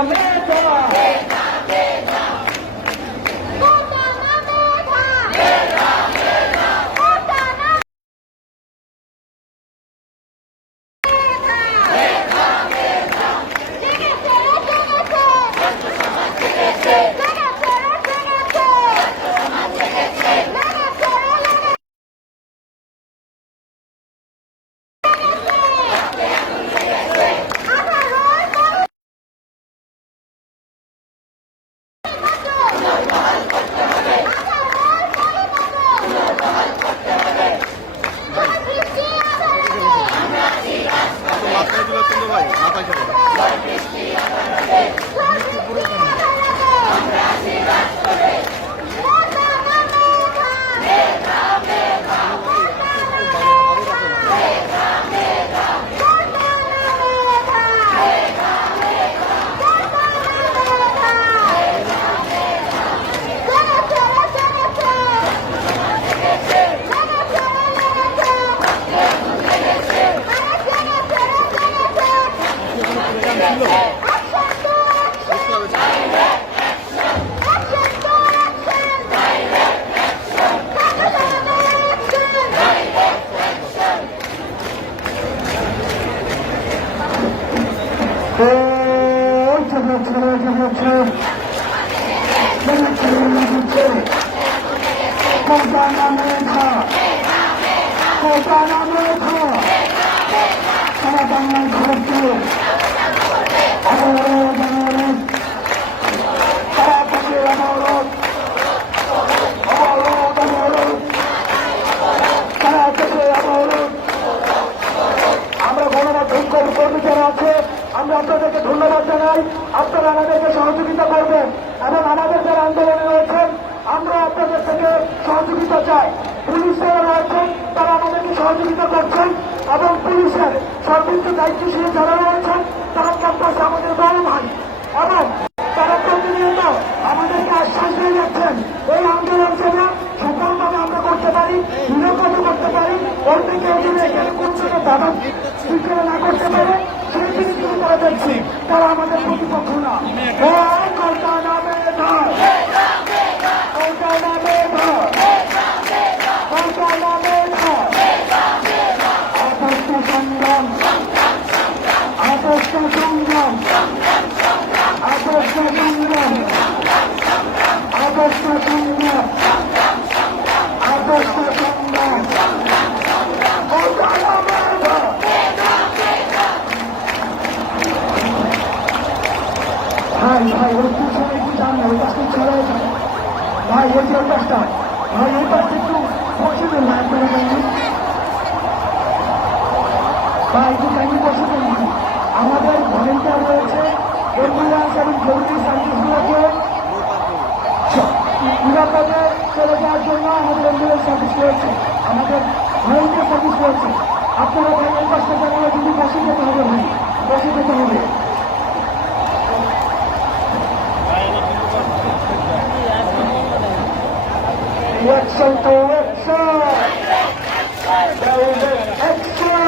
আমরা আপনাদেরকে ধন্যবাদ জানাই। আপনারা আমাদেরকে সহযোগিতা করবেন এবং আমাদের যারা আন্দোলনে রয়েছেন আমরা আপনাদের থেকে সহযোগিতা চাই। পুলিশ যারা রয়েছেন তারা আমাদেরকে সহযোগিতা করছেন এবং পুলিশের সর্বোচ্চ দায়িত্বশীল যারা রয়েছেন তারা ক্যাম্পাসে আমাদের বড় ভাই এবং তারা প্রতিনিয়ত আমাদেরকে আশ্বাস দিয়ে যাচ্ছেন এই আন্দোলন যেন সফলভাবে আমরা করতে পারি, নিরাপদে করতে পারি, ওর থেকে এখানে কোন বাধা সৃষ্টি না করতে পারে সেই জিনিসগুলো তারা দেখছি। তারা আমাদের প্রতিপক্ষ না। ভাই ওই পিছনে একটু যান না, ওই পাশে চলে যান ভাই, ওই যে ওই পাশটা ভাই, ওই পাশটা একটু বসে দেন না আপনারা জানেন ভাই, একটু জানি বসে দেন ভাই। আমাদের ভলেন্টিয়ার রয়েছে অ্যাম্বুলেন্স এবং জরুরি সার্ভিসগুলোকে নিরাপদে চলে যাওয়ার জন্য আমাদের অ্যাম্বুলেন্স সার্ভিস রয়েছে, আমাদের ভলেন্টিয়ার সার্ভিস রয়েছে। আপনারা ভাই ওই পাশটা জানালে কিন্তু বসে যেতে হবে ভাই, বসে যেতে হবে। Action to action! Action!